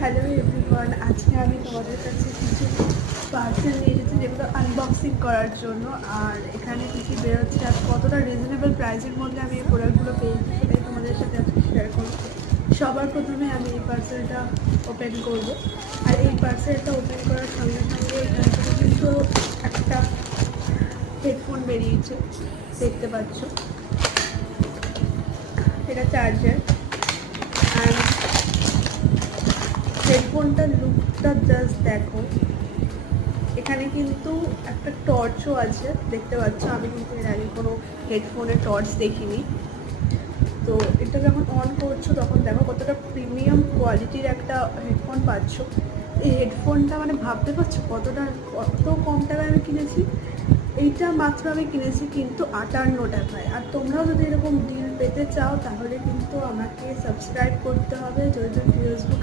Hello everyone, আজকে আমি তোমাদের কাছে কিছু পার্সেল নিয়ে এসেছি যেগুলো আনবক্সিং করার জন্য। আর এখানে কী কী বেরোচ্ছে আর কতটা রিজনেবল প্রাইসের মধ্যে আমি এই প্রোডাক্টগুলো পেয়েছি সেটাই তোমাদের সাথে আজকে শেয়ার করব। সবার প্রথমে আমি এই পার্সেলটা ওপেন করব। আর এই পার্সেলটা ওপেন করার সঙ্গে সঙ্গে এখান থেকে কিন্তু একটা হেডফোন বেরিয়েছে, দেখতে পাচ্ছ। এটা চার্জার। আর হেডফোনটার লুকটা জাস্ট দেখো। এখানে কিন্তু একটা টর্চও আছে, দেখতে পাচ্ছ। আমি কিন্তু এর আগে কোনো হেডফোনে টর্চ দেখিনি। তো এটা যখন অন করছো তখন দেখো কতটা প্রিমিয়াম কোয়ালিটির একটা হেডফোন পাচ্ছ। এই হেডফোনটা মানে ভাবতে পারছো কত কম টাকায় আমি কিনেছি। এইটা মাত্র আমি কিনেছি কিন্তু 58 টাকায়। আর তোমরাও যদি এরকম ডিল পেতে চাও তাহলে কিন্তু আমাকে সাবস্ক্রাইব করতে হবে। যদি ফেসবুকে